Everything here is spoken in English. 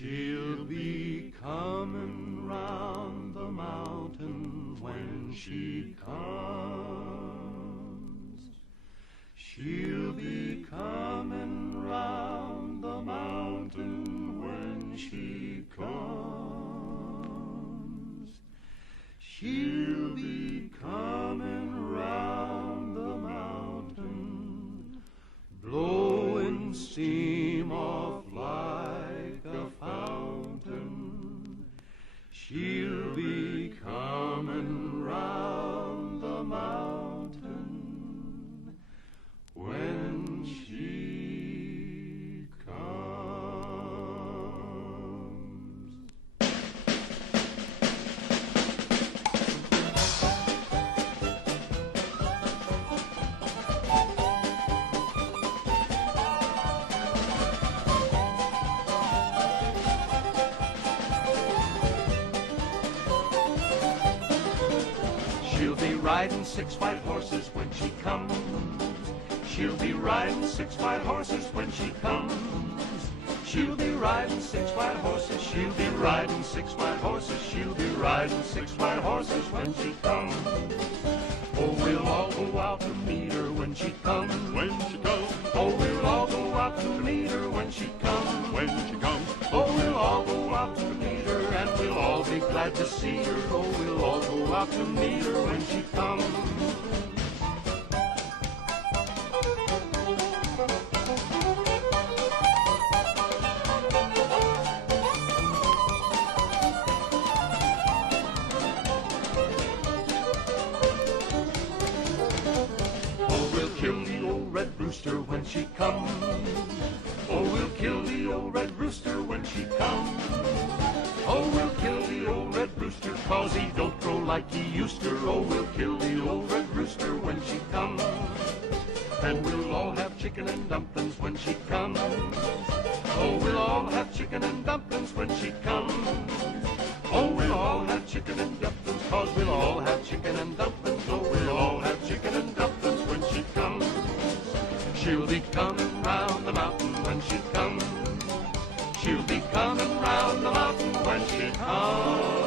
She'll be coming round the mountain when she comes. She'll be coming round the mountain when she comes. She'll be coming round the mountain, blowing steam off like a fountain. She'll be coming round the mountain when she comes. She'll be riding 6 white horses when she comes. She'll be riding 6 white horses when she comes. She'll be riding 6 white horses. She'll be riding 6 white horses. She'll be riding 6 white horses when she comes. Oh, we'll all go out to meet her when she comes. When she comes, Oh, we'll all go out to meet her when she comes. when she comes, Oh, we'll all go out to meet her, and we'll all be glad to see her. Oh, we'll all go out to meet her when she comes. Oh, we'll kill the old red rooster when she comes. Oh, we'll kill the old red rooster when she comes. Oh, we'll kill the old red rooster, 'cause he don't crow like he used to. Oh, we'll kill the old red rooster when she comes. And we'll all have chicken and dumplings when she comes. Oh, we'll all have chicken and dumplings when she comes. Oh, we'll all have chicken and dumplings, 'cause we'll all have chicken and dumplings. Oh, we'll all have chicken and dumplings when she comes. She'll be coming round the mountain when she comes. She'll be coming round the mountain when she comes.